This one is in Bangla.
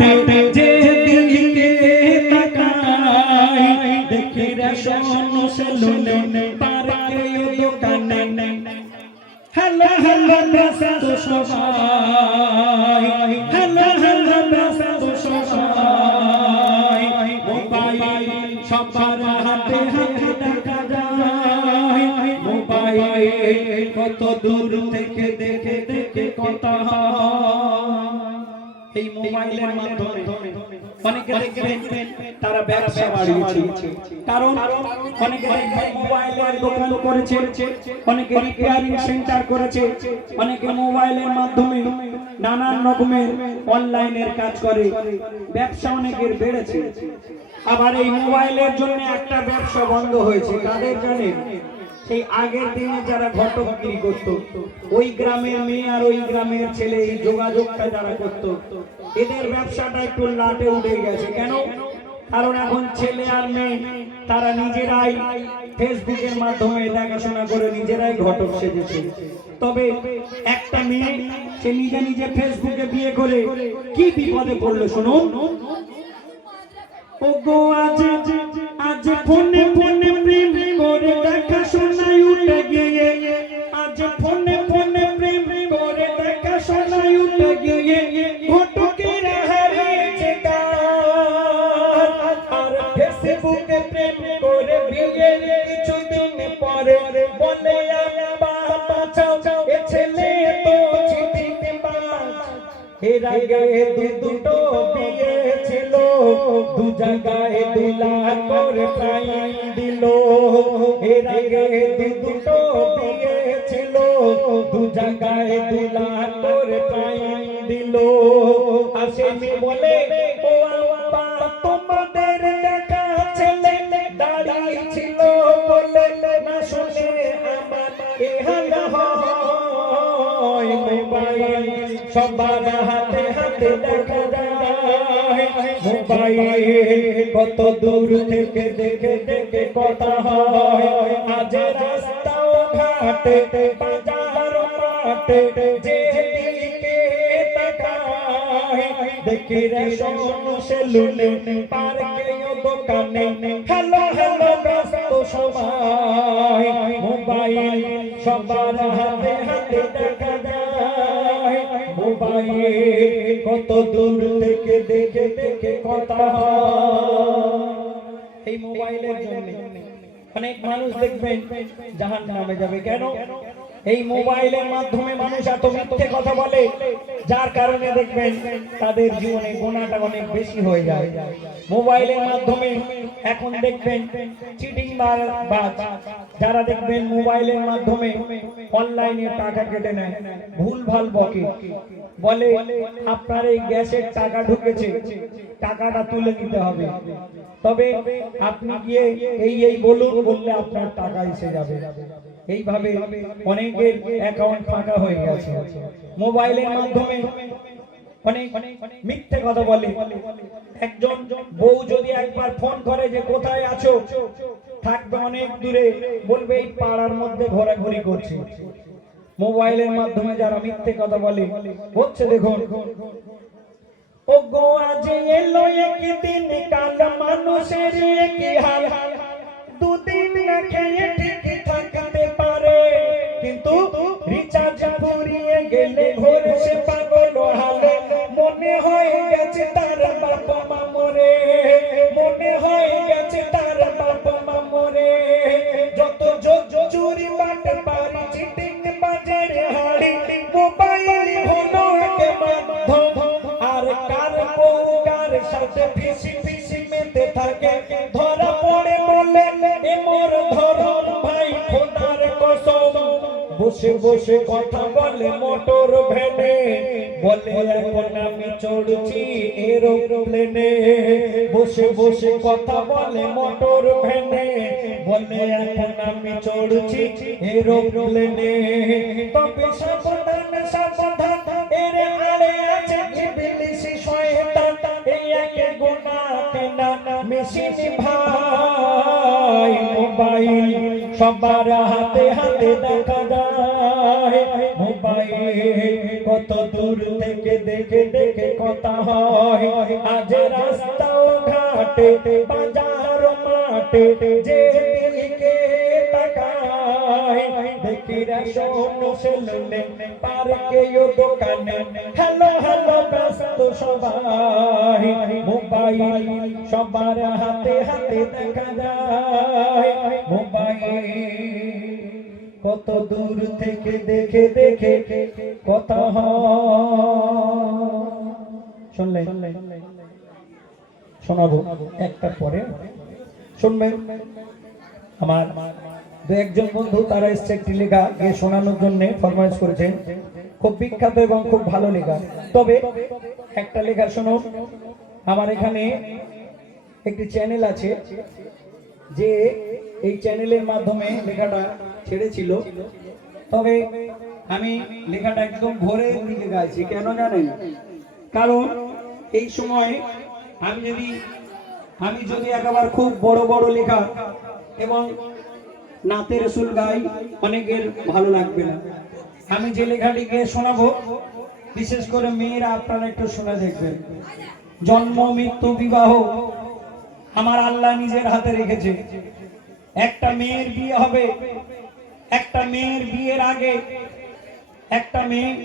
ঘাটে যেদিকে তাকাই দেখি রেশম সেলুনে পার্কে ও দোকানে হ্যালো হ্যালো ব্যস্ত সবাই হ্যালো হ্যালো ব্যস্ত সবাই মোবাইল সবার হাতে হাতে দেখা যায় মোবাইল কত দূর থেকে দেখে দেখে কথা এই মোবাইলের মাধ্যমে অনেকে দেখবেন তারা ব্যবসা বাড়িয়েছে কারণ অনেকে দেখবেন মোবাইলের দোকান করেছে অনেকে রিপেয়ারিং সেন্টার করেছে অনেকে মোবাইলের মাধ্যমে নানান রকমের অনলাইনের কাজ করে ব্যবসা অনেকের বেড়েছে আবার এই মোবাইলের জন্য একটা ব্যবসা বন্ধ হয়েছে কাদের জানেন সেই আগের দিনে যারা ঘটকগিরি করত ওই গ্রামের মেয়ে আর ওই গ্রামের ছেলে এই যোগাযোগটা যারা করত এদের ব্যবসাটা একটু লাটে উঠে গেছে কেন কারণ এখন ছেলে আর মেয়ে তারা নিজেরাই ফেসবুকের মাধ্যমে দেখাশোনা করে নিজেরাই ঘটক সেজেছে তবে একটা মেয়ে সে নিজে নিজে ফেসবুকে বিয়ে করে কি বিপদে পড়লো শুনুন ও গো আজ আজ ফোনে ফোনে প্রেম করে দেখা শোনাই উঠে গিয়ে আজ ফোনে ফোনে প্রেম করে দেখা শোনাই উঠে গিয়ে ঘটকের হারিয়েছে গান আর ফেসবুকে প্রেম করে বিয়ে কিছুদিন পরে বলে বাবা চাও এ ছেলে তো চিঠিবাজ এর আগে দুটো বিয়ে ছিল দু জায়গায় 2 লাখ করে প্রাইম দিল এর আগে দুটো বিয়ে ছিল দু জায়গায় 2 লাখ করে প্রাইম দিল আসেনি বলে ও বাবা তোমাদের দেখা ছেলে দাঁড়িয়ে ছিল বলে না শুনে আমার এ হাল হয় মোবাইল সবার হাতে হাতে দেখা যায় মোবাইল কত দূর থেকে দেখে দেখে কথা হয় আজ রাস্তা ও ঘাটে বাজার মাঠে যেদিকে তাকাই দেখি রেশম সেলুনে পার্কে ও দোকানে হ্যালো হ্যালো ব্যস্ত সবাই মোবাইল সবার হাতে হাতে দেখা যায় মোবাইল কত দূর থেকে দেখে দেখে কথা এই মোবাইলের জন্য অনেক মানুষ দেখবেন জাহান্নামে যাবে কেন এই মোবাইলের মাধ্যমে মানুষ এত মিথ্যে কথা বলে যার কারণে দেখবেন তাদের জীবনে গুনাহটা অনেক বেশি হয়ে যায় মোবাইলের মাধ্যমে এখন দেখবেন চিটিং বাজ যারা দেখবেন মোবাইলের মাধ্যমে অনলাইনে টাকা কেটে নেয় ভুলভাল বকে বলে আপনার এই গ্যাসের টাকা ঢুকেছে টাকাটা তুলে নিতে হবে তবে আপনি গিয়ে এই বলুন বললে আপনার টাকা এসে যাবে এইভাবে অনেকের অ্যাকাউন্ট ফাঁকা হয়ে গেছে মোবাইলের মাধ্যমে অনেক মিথ্যে কথা বলে একজন বউ যদি একবার ফোন করে যে কোথায় আছো থাকবে অনেক দূরে বলবে এই পাড়ার মধ্যে ঘোরাঘুরি করছে মোবাইলের মাধ্যমে যারা মিথ্যে কথা বলে হচ্ছে দেখুন ও গো আজ এলো একদিন কাল মানুষের কি হাল দুদিন না খেয়ে ঠিক থাকতে পারে কিন্তু রিচার্জ ফুরিয়ে গেলে ঘরে সে পাগল হালে মনে হয় গেছে তার বাবা মা মরে মনে হয় গেছে তার বাবা মা মরে যত চুরি বাট পারি চিটিং বাজের হাড়ি মোবাইল হলো এক মাধ্যম আর কার বউ কার সাথে ফিসি ফিসি মেতে থাকে ধরা পড়ে বলে এ মোর ধরন ভাই খোদার কসম বসে বসে কথা বলে মোটর ভ্যানে বলে এখন আমি চড়ছি এরোপ্লেনে বসে বসে কথা বলে মোটর ভ্যানে বলে এখন আমি চড়ছি এরোপ্লেনে তবে সাবধান সাবধান এর আড়ে আছে ইবলিশি শয়তান এই এক গুনাহ কেনা মেশিন ভাই মোবাইল সবার হাতে হাতে দেখা যায় মোবাইল কত দূর থেকে দেখে দেখে কথা হয় আজ রাস্তা ঘাটে বাজার মাঠে যেদিকে তাকাই দেখি রেশন সেলুনে পার্কে ও দোকানে হ্যালো হ্যালো ব্যস্ত সবাই মোবাইল সবার হাতে হাতে দেখা যায় মোবাইল কত দূর থেকে দেখে দেখে কথা শুনলেন শোনাবো একটার পরে শুনবেন আমার দু একজন বন্ধু তারা এসছে একটি লেখা গিয়ে শোনানোর জন্য ফরমাইশ করেছেন খুব বিখ্যাত এবং খুব ভালো লেখা তবে একটা লেখা শোনো আমার এখানে একটি চ্যানেল আছে যে এই চ্যানেলের মাধ্যমে লেখাটা ছেড়েছিল তবে আমি লেখাটা একদম ভোরে দিকে গাইছি কেন জানেন কারণ এই সময় আমি যদি একবার খুব বড় বড় লেখা এবং নাতে রসুল গাই অনেকের ভালো লাগবে না আমি যে লেখাটিকে শোনাবো বিশেষ করে মেয়েরা আপনারা একটু শুনে দেখবেন জন্ম মৃত্যু বিবাহ আমার আল্লাহ নিজের হাতে রেখেছে একটা মেয়ের বিয়ে হবে একটা মেয়ের বিয়ের আগে একটা মেয়ে